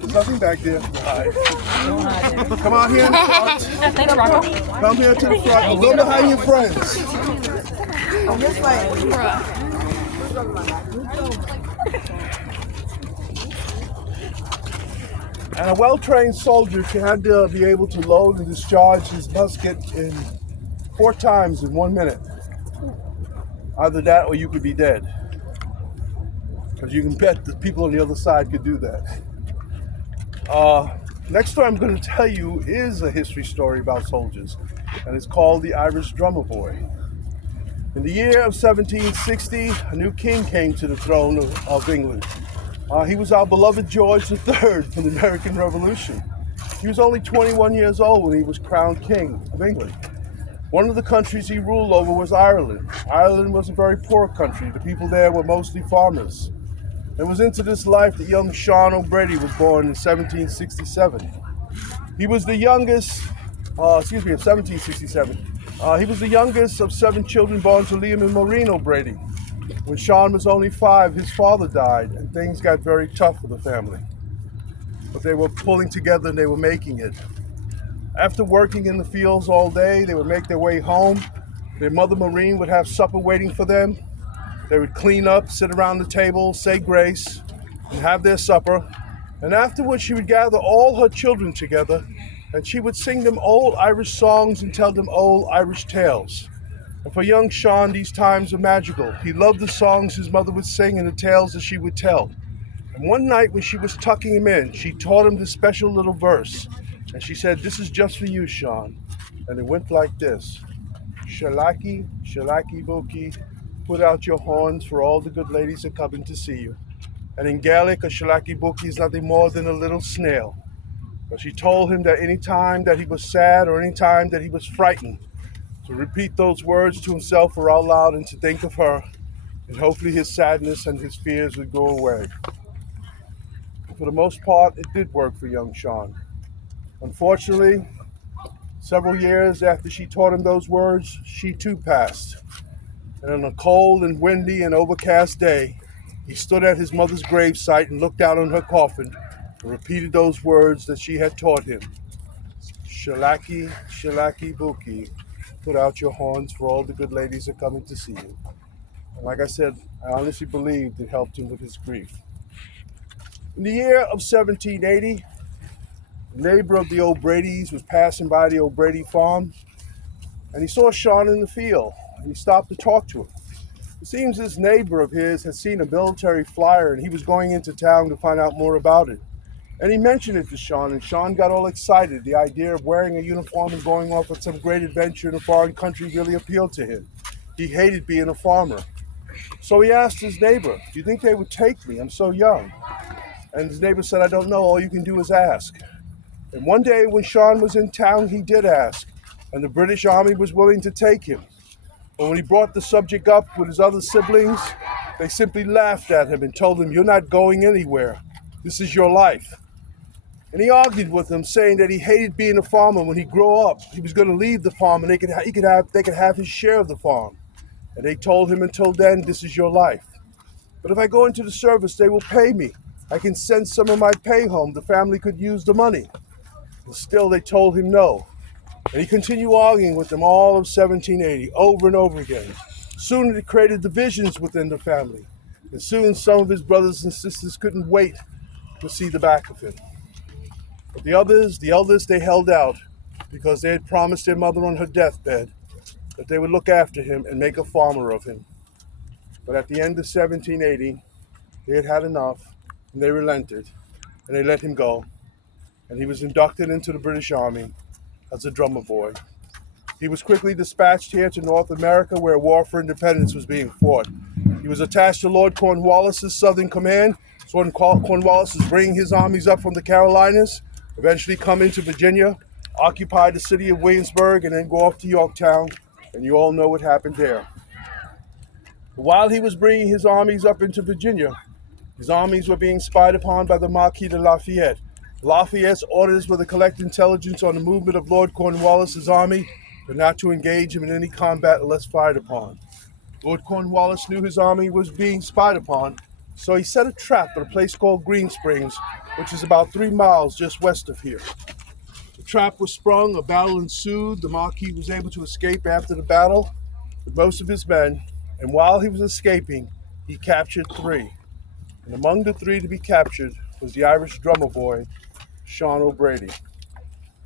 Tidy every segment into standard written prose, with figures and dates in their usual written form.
There's nothing back there. All right. Come out here in the front. Thanks, Robert. Come here to the front. Go behind your friends. And a well-trained soldier had to be able to load and discharge his musket in 4 times in 1 minute. Either that or you could be dead. Because you can bet the people on the other side could do that. Next story I'm going to tell you is a history story about soldiers, and it's called The Irish Drummer Boy. In the year of 1760, a new king came to the throne of England. He was our beloved George III from the American Revolution. He was only 21 years old when he was crowned king of England. One of the countries he ruled over was Ireland. Ireland was a very poor country. The people there were mostly farmers. It was into this life that young Sean O'Brady was born in 1767. He was the youngest, of 1767. He was the youngest of 7 children born to Liam and Maureen O'Brady. When Sean was only 5, his father died, and things got very tough for the family. But they were pulling together and they were making it. After working in the fields all day, they would make their way home. Their mother Maureen would have supper waiting for them. They would clean up, sit around the table, say grace, and have their supper. And afterwards, she would gather all her children together, and she would sing them old Irish songs and tell them old Irish tales. And for young Sean, these times were magical. He loved the songs his mother would sing and the tales that she would tell. And one night when she was tucking him in, she taught him this special little verse. And she said, "This is just for you, Sean." And it went like this. Shalaki, shalaki boki, put out your horns, for all the good ladies are coming to see you. And in Gaelic, a shalaki boki is nothing more than a little snail. But she told him that any time that he was sad or any time that he was frightened, to repeat those words to himself or out loud and to think of her, and hopefully his sadness and his fears would go away. For the most part, it did work for young Sean. Unfortunately, several years after she taught him those words, she too passed. And on a cold and windy and overcast day, he stood at his mother's gravesite and looked out on her coffin and repeated those words that she had taught him. Shalaki, shalaki buki, put out your horns, for all the good ladies are coming to see you. And like I said, I honestly believed it helped him with his grief. In the year of 1780, a neighbor of the O'Brady's was passing by the O'Brady farm, and he saw Sean in the field, and he stopped to talk to him. It seems this neighbor of his had seen a military flyer, and he was going into town to find out more about it. And he mentioned it to Sean, and Sean got all excited. The idea of wearing a uniform and going off on some great adventure in a foreign country really appealed to him. He hated being a farmer. So he asked his neighbor, "Do you think they would take me? I'm so young." And his neighbor said, "I don't know. All you can do is ask." And one day when Sean was in town, he did ask, and the British Army was willing to take him. But when he brought the subject up with his other siblings, they simply laughed at him and told him, "You're not going anywhere. This is your life." And he argued with them, saying that he hated being a farmer. When he grew up, he was going to leave the farm, and they could have his share of the farm. And they told him, "Until then, this is your life. But if I go into the service, they will pay me. I can send some of my pay home. The family could use the money." And still they told him no. And he continued arguing with them all of 1780, over and over again. Soon it created divisions within the family. And soon some of his brothers and sisters couldn't wait to see the back of him. But the eldest, they held out because they had promised their mother on her deathbed that they would look after him and make a farmer of him. But at the end of 1780, they had had enough, and they relented, and they let him go. And he was inducted into the British Army as a drummer boy. He was quickly dispatched here to North America, where a war for independence was being fought. He was attached to Lord Cornwallis's Southern Command. So when Cornwallis was bringing his armies up from the Carolinas, eventually come into Virginia, occupy the city of Williamsburg, and then go off to Yorktown. And you all know what happened there. While he was bringing his armies up into Virginia, his armies were being spied upon by the Marquis de Lafayette. Lafayette's orders were to collect intelligence on the movement of Lord Cornwallis's army, but not to engage him in any combat unless fired upon. Lord Cornwallis knew his army was being spied upon, so he set a trap at a place called Green Springs, which is about 3 miles just west of here. The trap was sprung, a battle ensued. The Marquis was able to escape after the battle with most of his men, and while he was escaping, he captured 3. And among the 3 to be captured was the Irish drummer boy, Sean O'Brady.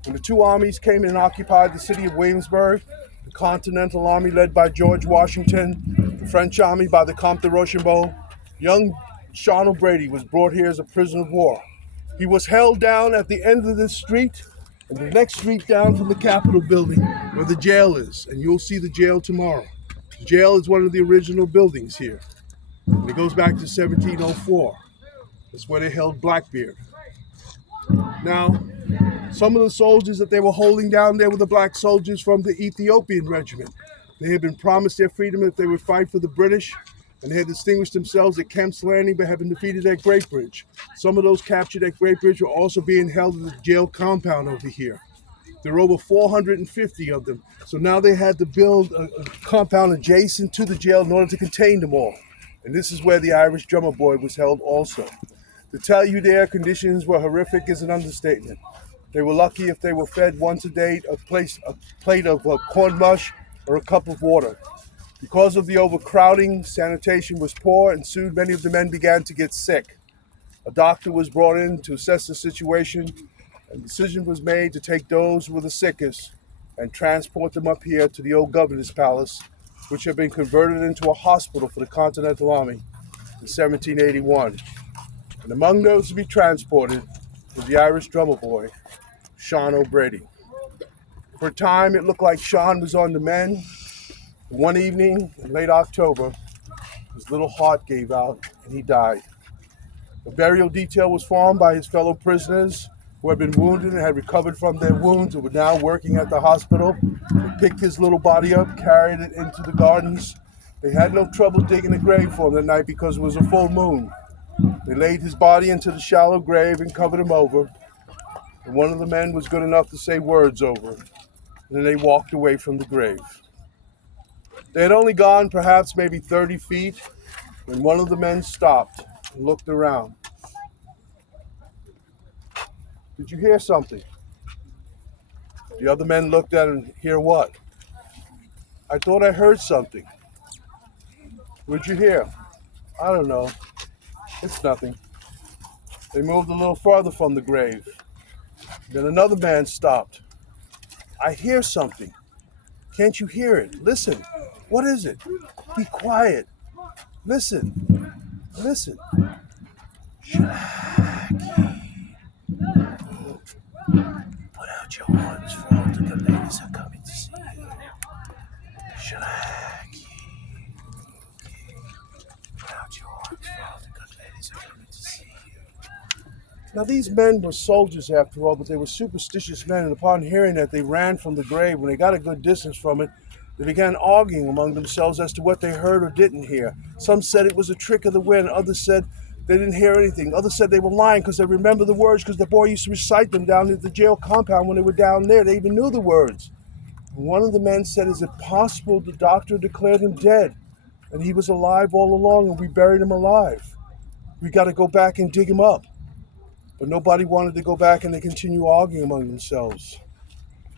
When the 2 armies came in and occupied the city of Williamsburg, the Continental Army led by George Washington, the French army by the Comte de Rochambeau, young Sean O'Brady was brought here as a prisoner of war. He was held down at the end of this street, and the next street down from the Capitol building where the jail is, and you'll see the jail tomorrow. The jail is one of the original buildings here, and it goes back to 1704. That's where they held Blackbeard. Now, some of the soldiers that they were holding down there were the black soldiers from the Ethiopian regiment. They had been promised their freedom if they would fight for the British, and they had distinguished themselves at Kemp's Landing by having defeated at Great Bridge. Some of those captured at Great Bridge were also being held in the jail compound over here. There were over 450 of them, so now they had to build a compound adjacent to the jail in order to contain them all. And this is where the Irish drummer boy was held also. To tell you their conditions were horrific is an understatement. They were lucky if they were fed once a day a plate of corn mush or a cup of water. Because of the overcrowding, sanitation was poor, and soon many of the men began to get sick. A doctor was brought in to assess the situation, and a decision was made to take those who were the sickest and transport them up here to the old governor's palace, which had been converted into a hospital for the Continental Army in 1781. And among those to be transported was the Irish drummer boy, Sean O'Brady. For a time, it looked like Sean was on the mend. One evening in late October, his little heart gave out and he died. A burial detail was formed by his fellow prisoners who had been wounded and had recovered from their wounds and were now working at the hospital. They picked his little body up, carried it into the gardens. They had no trouble digging a grave for him that night because it was a full moon. They laid his body into the shallow grave and covered him over. And one of the men was good enough to say words over it. And then they walked away from the grave. They had only gone perhaps maybe 30 feet when one of the men stopped and looked around. Did you hear something? The other men looked at him and hear what? I thought I heard something. What'd you hear? I don't know. It's nothing. They moved a little farther from the grave. Then another man stopped. I hear something. Can't you hear it? Listen. What is it? Be quiet. Listen. Listen. Shalaki. Put out your horns for all the good ladies are coming to see you. Shalaki. Put out your horns for all the good ladies are coming to see you. Now these men were soldiers after all, but they were superstitious men, and upon hearing that, they ran from the grave. When they got a good distance from it, they began arguing among themselves as to what they heard or didn't hear. Some said it was a trick of the wind. Others said they didn't hear anything. Others said they were lying because they remember the words because the boy used to recite them down at the jail compound when they were down there. They even knew the words. And one of the men said, is it possible the doctor declared him dead and he was alive all along and we buried him alive? We got to go back and dig him up. But nobody wanted to go back, and they continued arguing among themselves.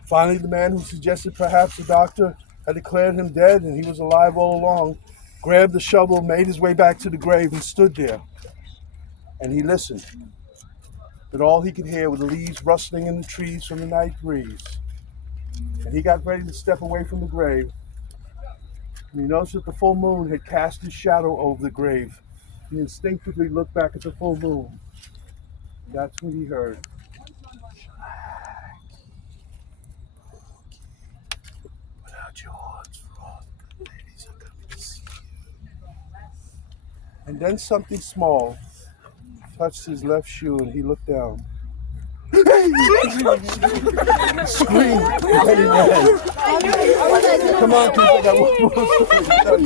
Finally, the man who suggested perhaps the doctor had declared him dead and he was alive all along, grabbed the shovel, made his way back to the grave and stood there. And he listened. But all he could hear were the leaves rustling in the trees from the night breeze. And he got ready to step away from the grave. And he noticed that the full moon had cast his shadow over the grave. He instinctively looked back at the full moon. That's when he heard. Put out your horns for all the good ladies are coming to see you. And then something small touched his left shoe and he looked down. Scream! Come on, kids, I got one more story to tell you.